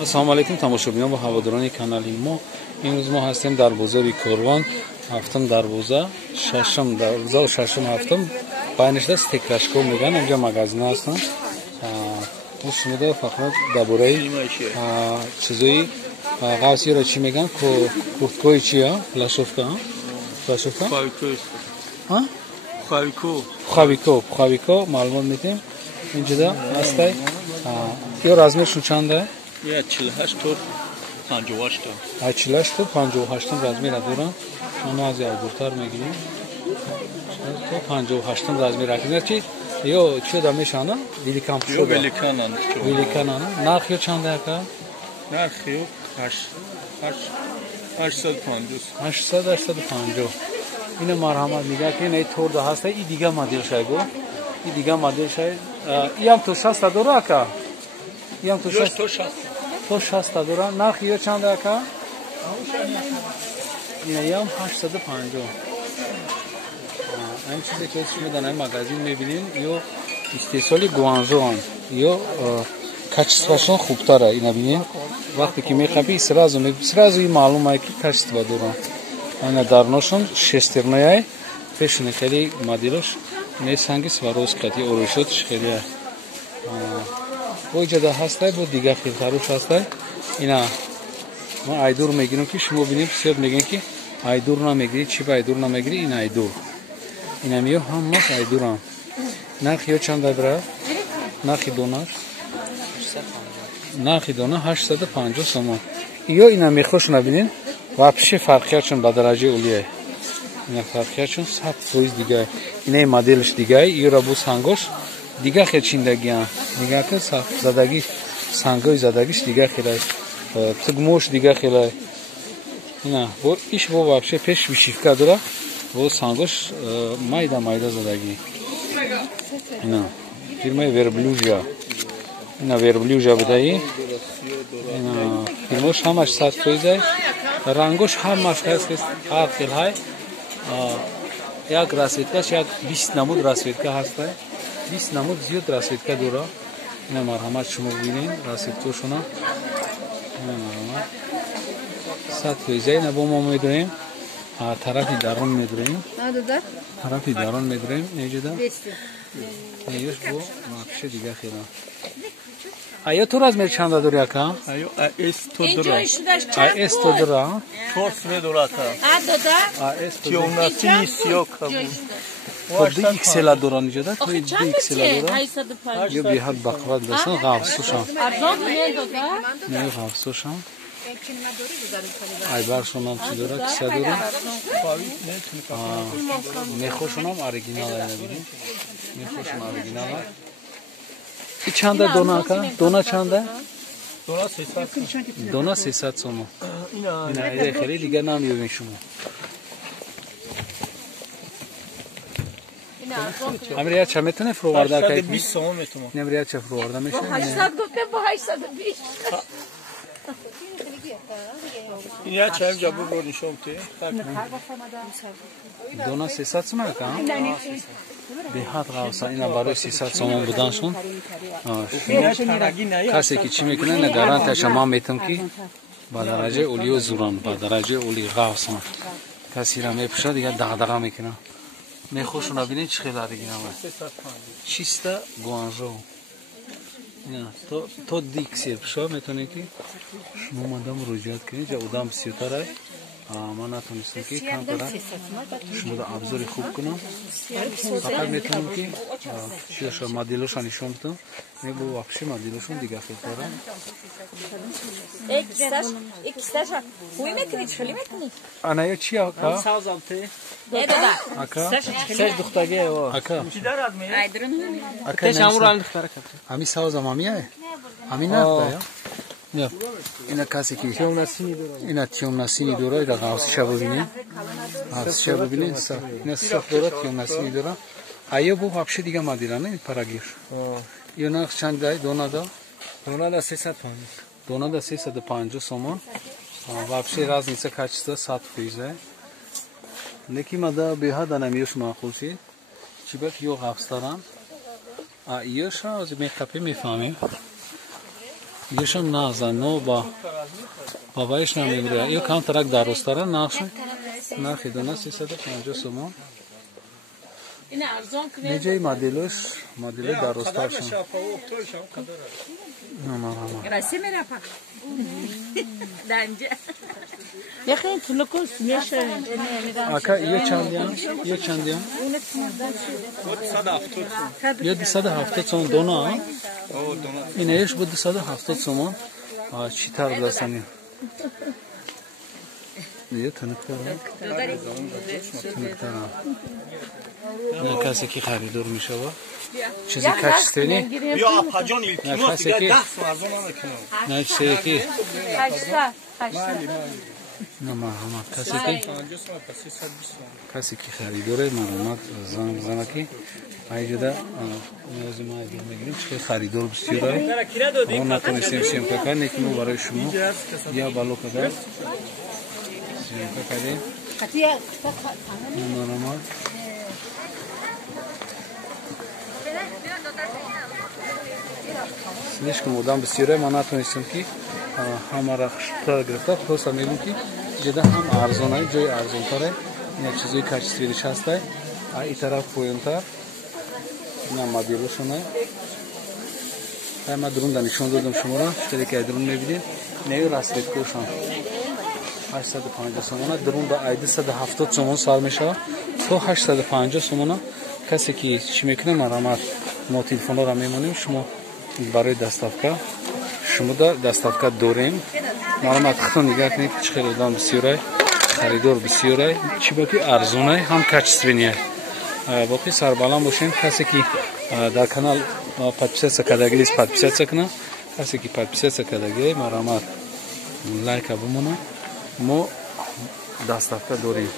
Ассалому алайкум тамошобинон ва ҳаводорони канали мо. Имрӯз мо ҳастем дар бозори Корвон, ҳафтум дарвоза, шашум ҳафтум. Байнашда стеклашко меган, инҷа магазина ҳастанд. Мо шумода фақат дар бораи чизои ғавсиёро чӣ меган? Курткои чия? Плашовка? Плашовка? Пуховико маълумот метем. Инҷода ҳастай. Ё размершон чанда? 48 تا 58 تا 48 تا 58 размер дорам. Мо аз буртар мегирем. То 58 размер акизар чи ё чӣ да мешана? Великан пушо. ё великанан. Великанан. Нарх ё чанда ака? Нарх ё 850. 850. Ина марҳамат мега ки не торда ҳаста, и дига модел шайго. И дига модел шай. Иам то 60 дора ака. Иам то 60. То 60 дора. Нарх ё чанда ака? Ина иам 850. Ам чизе ки шумо дар ин магазин мебинед, ё истеҳсоли гуанзоан, ё качествашон хубтара. Ина бинед. Вақте ки мехапи сразу и маълум аст ки качество доранд. Ана дарношон шестернояй пешони хеле моделош не санги свароскати оришотш хеле. Оҷада ҳастай бо дига хелтаруш ҳастай. Ина мо айдур мегирем ки шумо бинед сиёд мегӯед ки айдур намегирӣ, чӣ ба айдур намегирӣ? Ин айдур. Ина миё ҳамаш айдурам. Нархи ё чанда бира? Нархи донаш? Нархи дона 850 сомон. Ё ина мехош набинед? Вообще фарқиятшон ба дараҷаи улия. Ина фарқиятшон 100% дигай. Ина моделш дигай, юра бу сангош дига хел чиндагиан. Дига ка задаги сангои задагиш дига хелай. Тигмош дига хелай. Ина бо иш бо вообще пеш вишивка дора. Бо сангош майда задаги. Ина фирмаи верблюжа. Ина верблюжа бидаи. Ина фирмош ҳамаш 100%. Рангош ҳамаш ҳаст, ҳар хел ҳай. Як расветкаш, як 20 намуд расветка ҳастай. 20 намуд зиёд расветка дора. Ина марҳамат шумо бинед расветкошона. Ина марҳамат 100%. Ина бо мо медурем. Тарафи дарун медурем. Тарафи дарун медурем. Неҷада? Неёш бо вообще дига хела. Ая то размер чанда дори ака? Аю AS то дора. AS то дора. 4 доллара. AS то. Тёмнасини сиёка. То 2 XL дора неҷада? То 2 XL дора. Ё беҳад бақват дасан ғафсушам. Не ғафсушам. Айбаршонам чӣ дора? Киса дора? Мехошонам оригинал ая бинед. Мехошон оригинал. И чанда дона ака? Дона чанда? Дона 300. Дона 300 сомон. Ина айда хеле дига намеёбем шумо. Амрия ча метоне фурварда ака? 20 сомон метонам. Амрия ча фурварда мешава? 800 гуфтем бо 820. Я чаем ҷабу бо нишон те. Дона 300 сомон ака? Беҳад ғавса. Ина барои 300 сомон буданшон. Касе ки чӣ мекунад, ина гарантияша ман метам ки ба дараҷаи улиё зуранд, ба дараҷаи ули ғавсан. Касира мепӯша дига дағдаға мекунад. Мехошона бинед чӣ хел оригинал аст. Чиста гуанжо. Ина то диксер пӯша метавонед ки шумо манда муроҷиат кунед. ҷа одам бисёртарай. Ман натонистам ки камтара шумода абзори хуб кунам. Фақат метавонам ки чиёша моделоша нишон бидам. Мебо вообще моделошон дига хелтара. Ана ё чи ака? Ака? Ака? Ака намуран духтара кат. Ами саузам амия? Ами нафта я? Не. Ина касе ки ина тёмнасини дора, ина ғавсиша бубинед. Ғавсиша бубинед. Ина саф дора, тёмнасини дора. Ая бо вообще дига модела не парагиш. Ё нарх чандай дона да? Дона да 350. Дона да 350 сомон. Вообще разница качества 100%. Леки мада беҳада намиёш маъқулши. Чибак ё ғавстаран. Ёша аз мехапе мефаҳмем. یشم نازن نو با بابایش نمیگیره یا کام ترک دارستاره نرخی دونه 350 سومون این ارزان کنه نجای مدل دارستارشون راستی میره پا دنجه یخین تلوکوس میشه آکا یه چندیان یه 270 سومون دونا این ایش بود 270 سومون چی تر بلستانی یه تنکتر نه کسی که خریدور میشه با چیزی کچستینی بیا پاجان التماس دیگه 10 ارزون نکنه نه چیزی که 800 نه مرحمت کسی که خریدوره مرحمت زنه که اینجا نیازی ما میگیریم چه خریدور بسیاره ما نتونستیم سیمکا کنیم که ما برای شما یا بالو کده سیمکا کدیم مرحمت سلیش که مودم بسیاره ما نتونستیم که همه را خشتر گرفته خلاصه میگم که جدا هم ارزانه جای ارزان تره این چیزی کچستویش هسته این طرف پوینتر این مدیروشونه ما درون نشون دادم شما را چطوری که درون میبینید نیو رسید کوشان 850 سومونه درون به 270 سومون سال میشه تو 850 سومونه کسی که چی میکنه مرامت ما تلفن را میمونیم شما برای دستافکا شما دستافکا دوریم مرامت خودتون نگاه کنید چه خیلی دام بسیاره خریدور بسیاره چی باقی ارزونه هم کچسوینیه باقی سربالان باشین کسی که در کانال подписаться کدگی نیست подписаться کنه کسی که подписаться کدگی مرامت لایک بمونه ما دستافکا دوریم